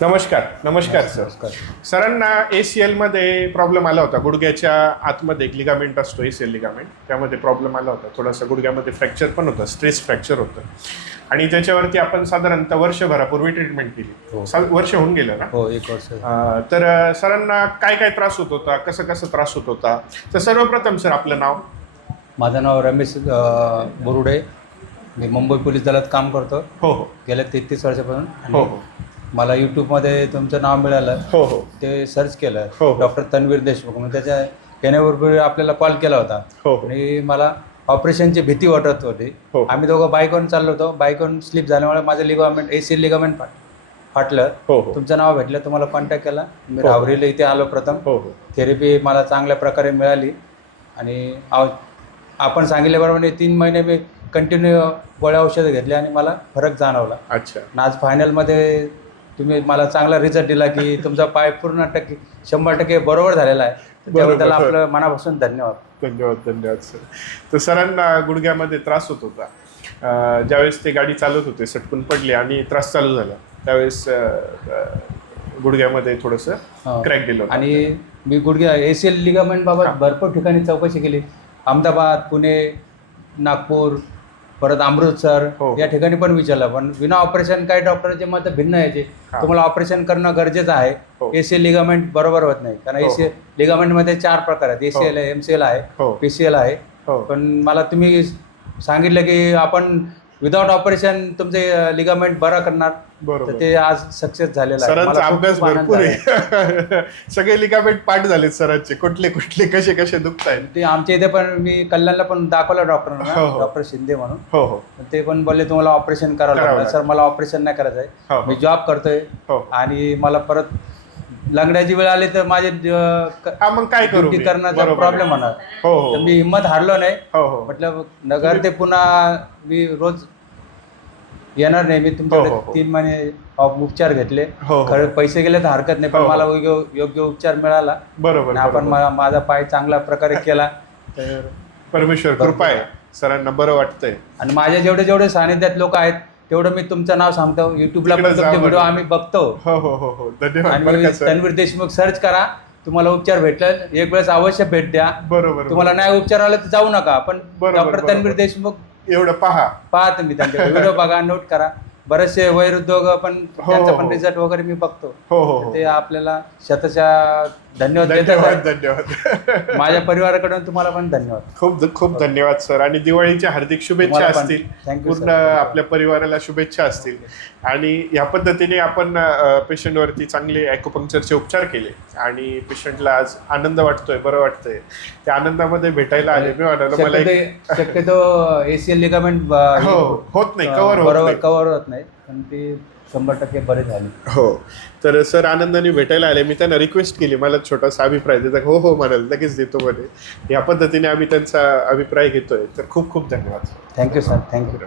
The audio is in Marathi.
नमस्कार नमस्कार सर सरांना ए सी एलमध्ये प्रॉब्लेम आला होता. गुडघ्याच्या आतमध्ये एक लिगामेंट असतो ए सी एल लिगामेंट त्यामध्ये प्रॉब्लेम आला होता. थोडासा गुडघ्यामध्ये फ्रॅक्चर पण होतं स्ट्रेस फ्रॅक्चर होतं. आणि त्याच्यावरती आपण साधारणतः वर्षभरापूर्वी ट्रीटमेंट केली. हो. सा- वर्ष होऊन गेलं ना? हो एक वर्ष. तर सरांना काय काय त्रास होत होता? कसं कसं त्रास होत होता? तर सर्वप्रथम सर आपलं नाव? माझं नाव रमेश बोरुडे. मी मुंबई पोलीस दलात काम करतो. हो हो. गेल्या तेहतीस वर्षापासून. हो हो. मला यूट्यूबमध्ये तुमचं नाव मिळालं. हो हो. ते सर्च केलं. हो, हो. डॉक्टर तन्वीर देशमुख. मग त्याच्या येण्याबरोबर आपल्याला कॉल केला होता. हो हो. आणि मला ऑपरेशनची भीती वाटत होती. हो. आम्ही दोघं बाईकवरून चाललो होतो. बाईकवरून स्लिप झाल्यामुळे माझं लिगामेंट ए सी लिगामेंट फाटलं. हो हो. तुमचं नाव भेटलं तुम्हाला कॉन्टॅक्ट केला. मी हो. रावरीला इथे आलो प्रथम. हो हो. थेरपी मला चांगल्या प्रकारे मिळाली. आणि आव- आपण सांगितल्याप्रमाणे तीन महिने मी कंटिन्यू गोळ्या औषधं घेतली आणि मला फरक जाणवला. अच्छा. आणि आज फायनलमध्ये तुम्ही मला चांगला रिझल्ट दिला की तुमचा पाय पूर्ण टक्के शंभर टक्के बरोबर झालेला आहे. त्याबद्दल. आपलं मनापासून धन्यवाद. धन्यवाद धन्यवाद सर तर सरांना गुडघ्यामध्ये त्रास होत होता. ज्यावेळेस ते गाडी चालवत होते सटकून पडले आणि त्रास चालू झाला. त्यावेळेस गुडघ्यामध्ये थोडंसं. क्रॅक दिलं. आणि मी गुडघ्या ए सी एल लिगामेंट बाबत भरपूर ठिकाणी चौकशी केली. अहमदाबाद पुणे नागपूर परत अमृतसर हो. या ठिकाणी पण विचारलं. पण विना ऑपरेशन काही डॉक्टरांचे मत भिन्न यायचे हा. तुम्हाला ऑपरेशन करणं गरजेचं आहे. हो. ए सी एल लिगामेंट बरोबर होत नाही. कारण हो. ए सी लिगामेंटमध्ये चार प्रकार आहेत. ए सी एल आहे एम सी एल आहे हो. पी सी एल आहे. हो. पण मला तुम्ही सांगितलं की आपण विदाउट ऑपरेशन तुमचे लिगामेंट बरा करणार. तर बरोबर. ते आज सक्सेस झालेलं आहे. सरांचा मला खूप अभ्यास खूप आनंद भरपूर आहे. आहे. सगळे लिगामेंट पाठ झालेत सरांचे. कुठले कुठले कसे कसे दुखत आहेत ते आमच्या इथे पण मी कल्याणला पण दाखवलं हो, डॉक्टरांना हो. डॉक्टर शिंदे म्हणून. हो हो. ते पण बोलले तुम्हाला ऑपरेशन करावं करावं लागलं सर मला ऑपरेशन नाही करायचं हो, आहे. हो. मी जॉब करतोय हो. आणि मला परत लंगड्याची वेळ आली तर माझे अं, क- हा मग काय करू मी? करण्याचा बरोबर आहे. प्रॉब्लेम होणार हो तर हो मी हिंमत हारलो नाही हो हो म्हटलं नगर ते पुन्हा मी रोज येणार नाही मी हो, हो, तुमच्याकडे हो. तीन महिने उपचार घेतले हो, हो. खरं पैसे गेले तर हरकत नाही हो, पण हो. मला योग्य योग्य उपचार मिळाला बरोबर आणि आपण बरोबर. मा- माझा पाय चांगल्या प्रकारे केला तर परमेश्वर कृपा आहे सरांना बरं वाटतंय आणि माझ्या जेवढे जेवढे सानिध्यात लोक आहेत तेवढं मी तुमचं नाव सांगतो. युट्यूबला पण तुमचे व्हिडिओ. आम्ही बघतो. हो हो हो हो. आणि तन्वीर देशमुख सर्च करा. तुम्हाला उपचार भेटलं. एक वेळेस अवश्य भेट द्या. बरोबर तुम्हाला नाही उपचार आला तर जाऊ नका. पण बरोबर, डॉक्टर बरोबर. तन्वीर देशमुख एवढं पहा. पहा तुम्ही त्यांचे व्हिडिओ बघा नोट करा. बरेचसे वैरुद्योग पण हो, त्यांचा हो, पण हो. रिझल्ट वगैरे मी बघतो. हो हो हो. ते आपल्याला शतशः धन्यवाद धन्यवाद. धन्यवाद. माझ्या परिवाराकडून तुम्हाला पण धन्यवाद. खूप खूप धन्यवाद सर. आणि दिवाळीच्या हार्दिक शुभेच्छा तुम्हाला पण. असतील. Thank you, पूर्ण. आपल्या परिवाराला शुभेच्छा असतील. आणि या पद्धतीने आपण पेशंटवरती चांगले ॲक्युपंक्चरचे उपचार केले. आणि पेशंटला आज आनंद वाटतोय बरं वाटतंय. त्या आनंदामध्ये भेटायला आले. मी म्हणालो मला एक शक्यतो एसीएल लिगामेंट हो होत नाही कव्हर होत बरोबर नाही. कव्हर होत नाही. पण ते शंभर टक्के बरे झाले. हो. तर सर आनंदाने भेटायला आले. मी त्यांना रिक्वेस्ट केली. मला छोटासा अभिप्राय देतात. हो हो म्हणाल. लगेच देतो म्हणे. या पद्धतीने आम्ही त्यांचा अभिप्राय घेतोय. तर खूप खूप धन्यवाद. Thank you sir thank you